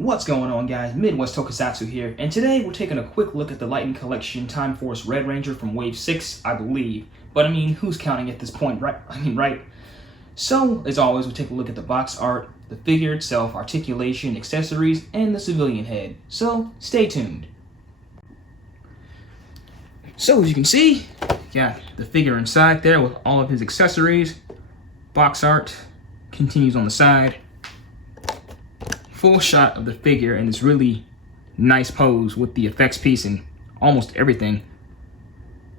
What's going on, guys? Midwest Tokusatsu here, and today we're taking a quick look at the Lightning Collection Time Force Red Ranger from Wave 6, I believe. But I mean, who's counting at this point, right? Right? So, as always, we take a look at the box art, the figure itself, articulation, accessories, and the civilian head. So, stay tuned. So, as you can see, got the figure inside there with all of his accessories. Box art continues on the side. Full shot of the figure and this really nice pose with the effects piece and almost everything.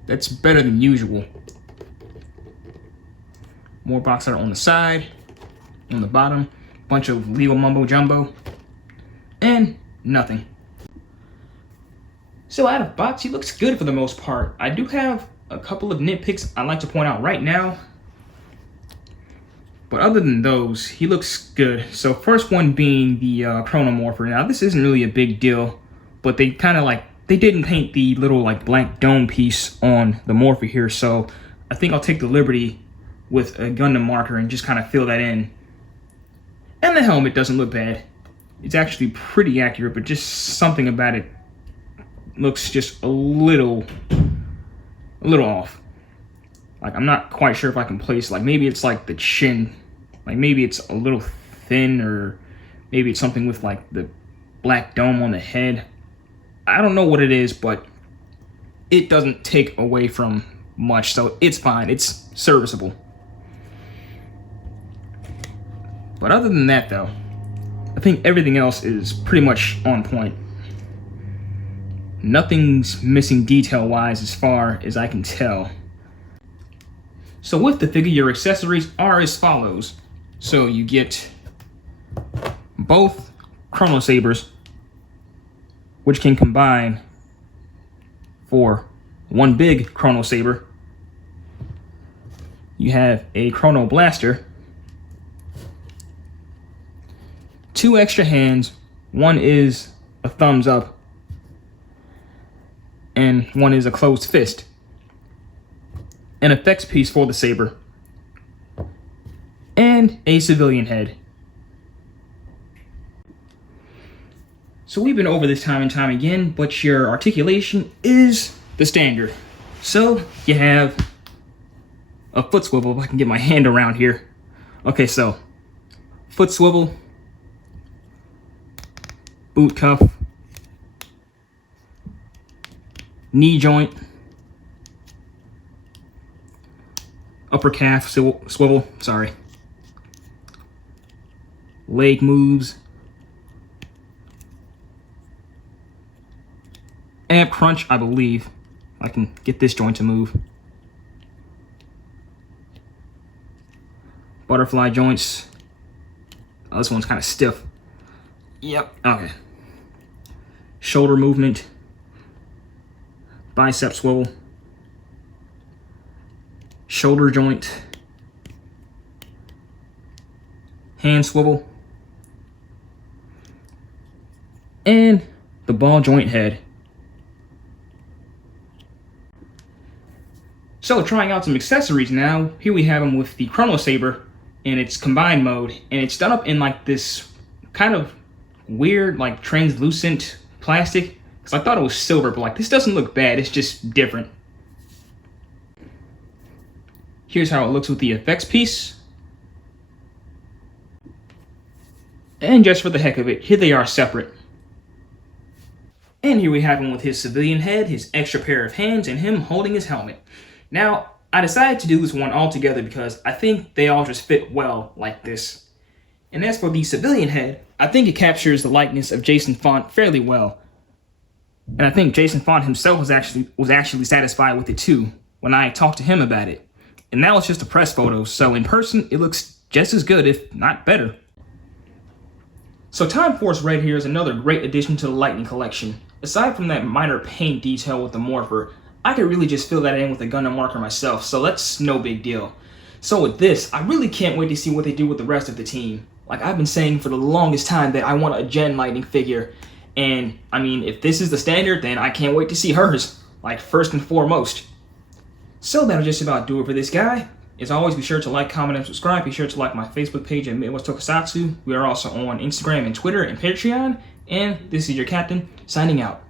That's better than usual. More box art on the side, on the bottom, bunch of legal mumbo jumbo, and nothing. So out of box, he looks good for the most part. I do have a couple of nitpicks I'd like to point out right now. But other than those, he looks good. So first one being the Chronomorpher. Now this isn't really a big deal, but they kind of they didn't paint the little blank dome piece on the Morpher here. So I think I'll take the liberty with a Gundam marker and just kind of fill that in. And the helmet doesn't look bad. It's actually pretty accurate, but just something about it looks just a little off. I'm not quite sure if I can place, maybe it's the chin. Maybe it's a little thin, or maybe it's something with the black dome on the head. I don't know what it is, but it doesn't take away from much, so it's fine. It's serviceable. But other than that, though, I think everything else is pretty much on point. Nothing's missing detail-wise as far as I can tell. So with the figure, your accessories are as follows. So you get both Chrono Sabers, which can combine for one big Chrono Saber. You have a Chrono Blaster, 2 extra hands. One is a thumbs up, and one is a closed fist. An effects piece for the saber, and a civilian head. So we've been over this time and time again, but your articulation is the standard. So you have a foot swivel, if I can get my hand around here. Okay, so foot swivel, boot cuff, knee joint, upper calf swivel, sorry. Leg moves. Ab crunch, I believe. I can get this joint to move. Butterfly joints. Oh, this one's kind of stiff. Yep, okay. Shoulder movement. Bicep swivel. Shoulder joint. Hand swivel. And the ball joint head. So trying out some accessories now. Here we have them with the Chrono Saber in its combined mode, and it's done up in this kind of weird translucent plastic, because I thought it was silver, but this doesn't look bad, it's just different. Here's how it looks with the effects piece. And just for the heck of it, here they are separate. And here we have him with his civilian head, his extra pair of hands, and him holding his helmet. Now, I decided to do this one all together because I think they all just fit well like this. And as for the civilian head, I think it captures the likeness of Jason Faunt fairly well. And I think Jason Faunt himself was actually satisfied with it too when I talked to him about it. And that was just a press photo, so in person it looks just as good, if not better. So Time Force Red here is another great addition to the Lightning Collection. Aside from that minor paint detail with the Morpher, I could really just fill that in with a Gundam marker myself, so that's no big deal. So with this, I really can't wait to see what they do with the rest of the team. I've been saying for the longest time that I want a Gen Lightning figure, and I mean, if this is the standard, then I can't wait to see hers, first and foremost. So that'll just about do it for this guy. As always, be sure to like, comment, and subscribe. Be sure to like my Facebook page at Midwest Tokusatsu. We are also on Instagram and Twitter and Patreon. And this is your captain, signing out.